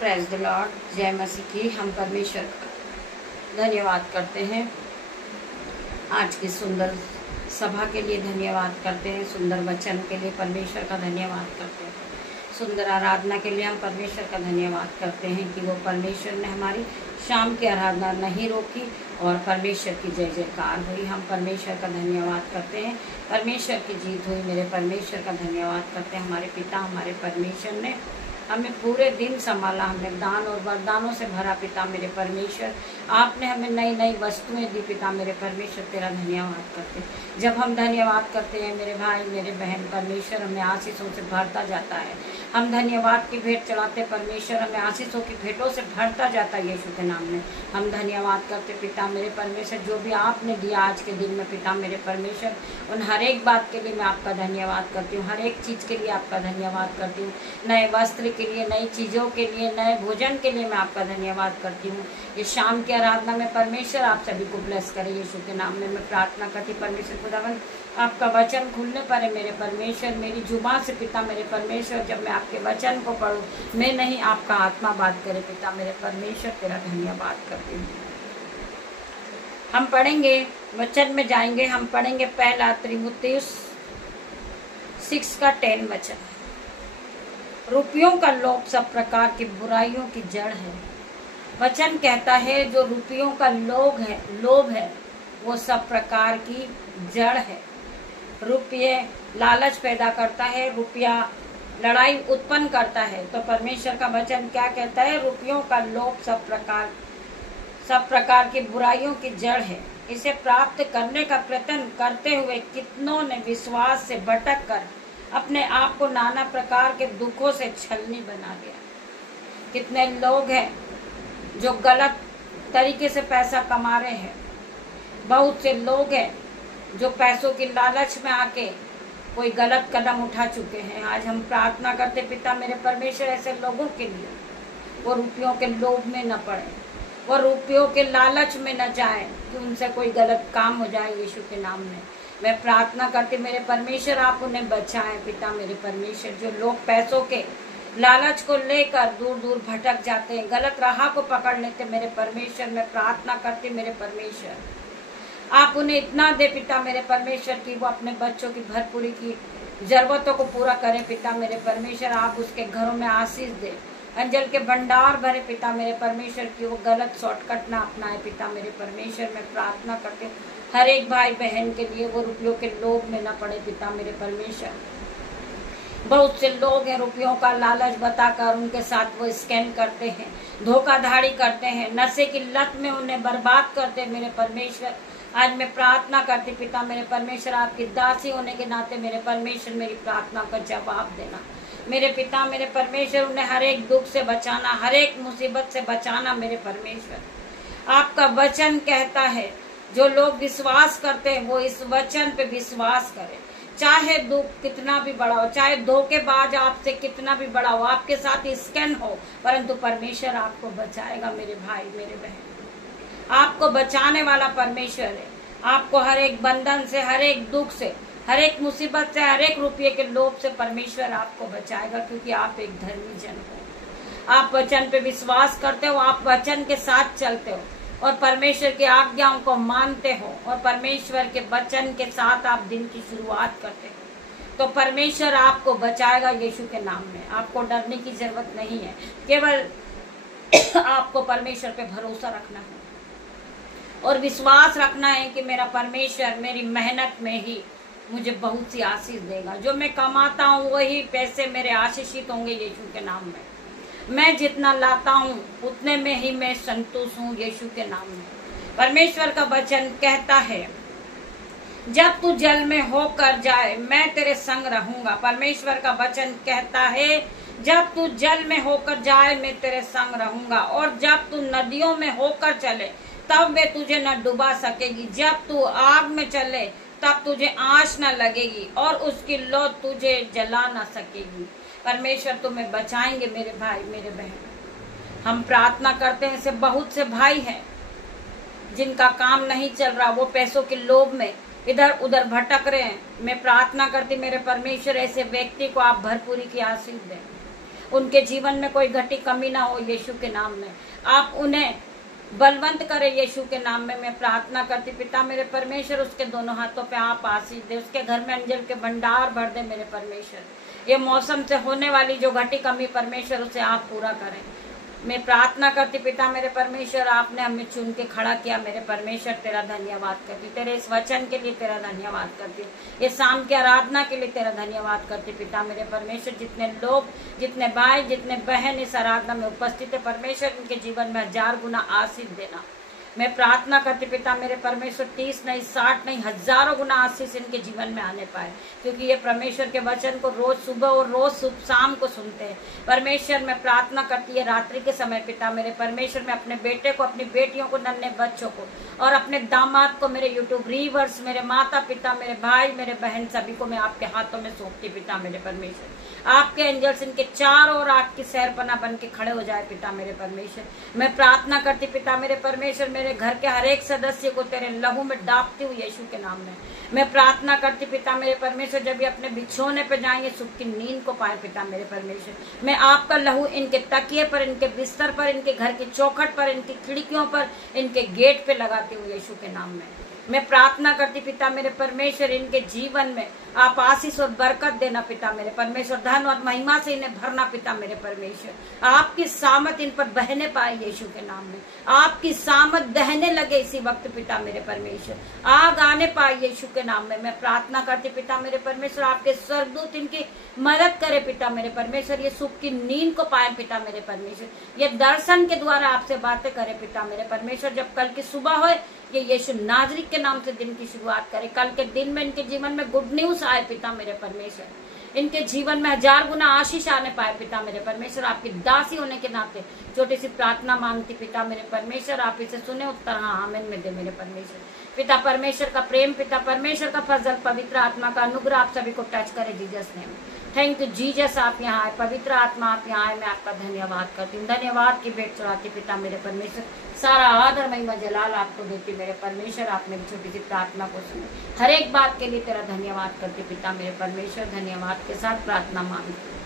Praise the Lord. जय मसीह की। हम परमेश्वर का धन्यवाद करते हैं। आज की सुंदर सभा के लिए धन्यवाद करते हैं। सुंदर वचन के लिए परमेश्वर का धन्यवाद करते हैं। सुंदर आराधना के लिए हम परमेश्वर का धन्यवाद करते हैं कि वो परमेश्वर ने हमारी शाम की आराधना नहीं रोकी और परमेश्वर की जय जयकार हुई। हम परमेश्वर का धन्यवाद करते हैं। परमेश्वर की जीत हुई। मेरे परमेश्वर का धन्यवाद करते हैं। हमारे पिता हमारे परमेश्वर ने हमें पूरे दिन संभाला। हमें दान और वरदानों से भरा पिता मेरे परमेश्वर। आपने हमें नई नई वस्तुएं दी पिता मेरे परमेश्वर। तेरा धन्यवाद करते हैं। जब हम धन्यवाद करते हैं मेरे भाई मेरे बहन, परमेश्वर हमें आशीषों से भरता जाता है। हम धन्यवाद की भेंट चढ़ाते परमेश्वर हमें आशीषों की भेंटों से भरता जाता है। यीशु के नाम में हम धन्यवाद करते पिता मेरे परमेश्वर। जो भी आपने दिया आज के दिन में पिता मेरे परमेश्वर, उन हर एक बात के लिए मैं आपका धन्यवाद करती हूँ। हर एक चीज़ के लिए आपका धन्यवाद करती हूँ। नए वस्त्र के लिए, नई चीज़ों के लिए, नए भोजन के लिए मैं आपका धन्यवाद करती हूँ। ये शाम की आराधना में परमेश्वर आप सभी को ब्लेस करे। यीशु के नाम में मैं प्रार्थना करती परमेश्वर खुदावन। आपका वचन खुलने पर है मेरे परमेश्वर। मेरी जुबान से पिता मेरे परमेश्वर जब मैं आपके वचन को पढ़ूं, मैं नहीं आपका आत्मा बात करे पिता मेरे परमेश्वर। तेरा धन्यवाद करती हूँ। हम पढ़ेंगे, वचन में जाएंगे। हम पढ़ेंगे पहला तीमुथियुस 6 का 10 वचन। रुपयों का लोभ सब प्रकार की बुराइयों की जड़ है। वचन कहता है जो रुपयों का लोभ है वो सब प्रकार की जड़ है। रुपये लालच पैदा करता है। रुपया लड़ाई उत्पन्न करता है। तो परमेश्वर का वचन क्या कहता है? रुपयों का लोभ सब प्रकार की बुराइयों की जड़ है। इसे प्राप्त करने का प्रयत्न करते हुए कितनों ने विश्वास से भटक कर अपने आप को नाना प्रकार के दुखों से छलनी बना दिया। कितने लोग हैं जो गलत तरीके से पैसा कमा रहे हैं। बहुत से लोग हैं जो पैसों की लालच में आके कोई गलत कदम उठा चुके हैं। आज हम प्रार्थना करते पिता मेरे परमेश्वर ऐसे लोगों के लिए वो रुपयों के लोभ में न पड़े, वो रुपयों के लालच में न जाए कि उनसे कोई गलत काम हो जाए। यीशु के नाम में मैं प्रार्थना करती मेरे परमेश्वर आप उन्हें बचाएं पिता मेरे परमेश्वर। जो लोग पैसों के लालच को लेकर दूर दूर भटक जाते हैं, गलत राह को पकड़ लेते मेरे परमेश्वर, मैं प्रार्थना करती मेरे परमेश्वर आप उन्हें इतना दे पिता मेरे परमेश्वर की वो अपने बच्चों की भरपूरी की जरूरतों को पूरा करें पिता मेरे परमेश्वर। आप उसके घरों में आशीष दे, अंजल के भंडार भरे पिता मेरे परमेश्वर की वो गलत शॉर्टकट ना अपनाए पिता मेरे परमेश्वर। मैं प्रार्थना करती हूँ हर एक भाई बहन के लिए वो रुपयों के लोभ में न पड़े पिता मेरे परमेश्वर। बहुत से लोग हैं रुपयों का लालच बताकर उनके साथ वो स्कैम करते हैं, धोखाधड़ी करते हैं, नशे की लत में उन्हें बर्बाद करते हैं मेरे परमेश्वर। आज मैं प्रार्थना करती पिता मेरे परमेश्वर आपकी दासी होने के नाते मेरे परमेश्वर मेरी प्रार्थना का जवाब देना मेरे पिता मेरे परमेश्वर। उन्हें हर एक दुख से बचाना, हर एक मुसीबत से बचाना मेरे परमेश्वर। आपका वचन कहता है जो लोग विश्वास करते हैं वो इस वचन पे विश्वास करें। चाहे दुख कितना भी बड़ा हो, चाहे धोखेबाज आपसे कितना भी बड़ा हो, आपके साथ स्कैम हो, परंतु परमेश्वर आपको बचाएगा मेरे भाई मेरे बहन। आपको बचाने वाला परमेश्वर है। आपको हर एक बंधन से, हर एक दुख से, हर एक मुसीबत से, हर एक रुपये के लोभ से परमेश्वर आपको बचाएगा क्योंकि आप एक धर्मी जन हो। आप वचन पे विश्वास करते हो, आप वचन के साथ चलते हो और परमेश्वर की आज्ञाओं को मानते हो और परमेश्वर के वचन के साथ आप दिन की शुरुआत करते हो तो परमेश्वर आपको बचाएगा यीशु के नाम में। आपको डरने की जरूरत नहीं है, केवल आपको परमेश्वर पे भरोसा रखना है और विश्वास रखना है कि मेरा परमेश्वर मेरी मेहनत में ही मुझे बहुत सी आशीष देगा। जो मैं कमाता हूँ वही पैसे मेरे आशीषित होंगे यीशु के नाम में। मैं जितना लाता हूँ उतने में ही मैं संतुष्ट हूँ यीशु के नाम में। परमेश्वर का वचन कहता है जब तू जल में होकर जाए मैं तेरे संग रहूंगा। परमेश्वर का वचन कहता है जब तू जल में होकर जाए मैं तेरे संग रहूंगा और जब तू नदियों में होकर चले तब वे तुझे न डुबा सकेगी। जब तू आग में चले तब तुझे आँच न लगेगी और उसकी लौ तुझे जला न सकेगी। परमेश्वर तुम्हें बचाएंगे मेरे भाई मेरे बहन। हम प्रार्थना करते हैं ऐसे बहुत से भाई हैं जिनका काम नहीं चल रहा, वो पैसों के लोभ में इधर उधर भटक रहे हैं। मैं प्रार्थना करती मेरे परमेश्वर ऐसे व्यक्ति को आप भरपूरी की आशीष दें। उनके जीवन में कोई घटी कमी ना हो यीशु के नाम में। आप उन्हें बलवंत करे यीशु के नाम में मैं प्रार्थना करती पिता मेरे परमेश्वर। उसके दोनों हाथों पे आप आशीष दे, उसके घर में अंजल के भंडार भर दे मेरे परमेश्वर। ये मौसम से होने वाली जो घटी कमी परमेश्वर उसे आप पूरा करें। मैं प्रार्थना करती पिता मेरे परमेश्वर, आपने हमें चुन के खड़ा किया मेरे परमेश्वर, तेरा धन्यवाद करती। तेरे इस वचन के लिए तेरा धन्यवाद करती। ये शाम की आराधना के लिए तेरा धन्यवाद करती पिता मेरे परमेश्वर। जितने लोग, जितने भाई, जितने बहन इस आराधना में उपस्थित है परमेश्वर, उनके जीवन में 1000 गुना आशीष देना। मैं प्रार्थना करती पिता मेरे परमेश्वर, 30 नहीं 60 नहीं 1000 गुना आशीष इनके जीवन में आने पाए, क्योंकि ये परमेश्वर के वचन को रोज सुबह और रोज शाम को सुनते हैं परमेश्वर। मैं प्रार्थना करती है रात्रि के समय पिता मेरे परमेश्वर, मैं अपने बेटे को, अपनी बेटियों को, नन्हे बच्चों को और अपने दामाद को, मेरे यूट्यूब रीवर्स, मेरे माता पिता, मेरे भाई, मेरे बहन, सभी को मैं आपके हाथों में सौंपती पिता मेरे परमेश्वर। आपके एंजल्स इनके चारों ओर आपकी सैरपना बन के खड़े हो जाए पिता मेरे परमेश्वर। मैं प्रार्थना करती पिता मेरे परमेश्वर, मेरे घर के हर एक सदस्य को तेरे लहू में डालती हूँ यीशु के नाम में। मैं प्रार्थना करती पिता मेरे परमेश्वर, जब ये अपने बिछोने पे जाएंगे सुख की नींद को पाए पिता मेरे परमेश्वर। मैं आपका लहू इनके तकिए पर, इनके बिस्तर पर, इनके घर की चौखट पर, इनकी खिड़कियों पर, इनके गेट पे लगाती हूँ यीशु के नाम में। मैं प्रार्थना करती पिता मेरे परमेश्वर, इनके जीवन में आप आशीष और बरकत देना पिता मेरे परमेश्वर। धन और महिमा से इन्हें भरना पिता मेरे परमेश्वर। आपकी सामत इन पर बहने पाए यीशु के नाम में। आपकी सामत दहने लगे इसी वक्त पिता मेरे परमेश्वर। आग आने पाए यीशु के नाम में। मैं प्रार्थना करती पिता मेरे परमेश्वर, आपके स्वर्गदूत इनकी मदद करे पिता मेरे परमेश्वर। ये सुख की नींद को पाए पिता मेरे परमेश्वर। ये दर्शन के द्वारा आपसे बातें करे पिता मेरे परमेश्वर। जब कल की सुबह हो, ये यीशु नाजरी के नाम से दिन की शुरुआत करे। कल के दिन में इनके जीवन में गुड न्यूज आए पिता मेरे परमेश्वर। इनके जीवन में 1000 गुना आशीष आने पाए पिता मेरे परमेश्वर। आपकी दासी होने के नाते छोटी सी प्रार्थना मांगती पिता मेरे परमेश्वर। आप इसे सुने, उत्तर हाँ आमीन में दे मेरे परमेश्वर। पिता परमेश्वर का प्रेम, पिता परमेश्वर का फजल, पवित्र आत्मा का अनुग्रह आप सभी को टच करे Jesus name. Thank you Jesus, आप यहाँ आए, पवित्र आत्मा आप यहाँ आए। मैं आपका धन्यवाद करती हूँ। धन्यवाद की भेंट चढ़ाती पिता मेरे परमेश्वर। सारा आदर महिमा जलाल आपको देती मेरे परमेश्वर। आपने छोटी सी प्रार्थना को सुनी, हर एक बात के लिए तेरा धन्यवाद करती पिता मेरे परमेश्वर। धन्यवाद के साथ प्रार्थना मांगती।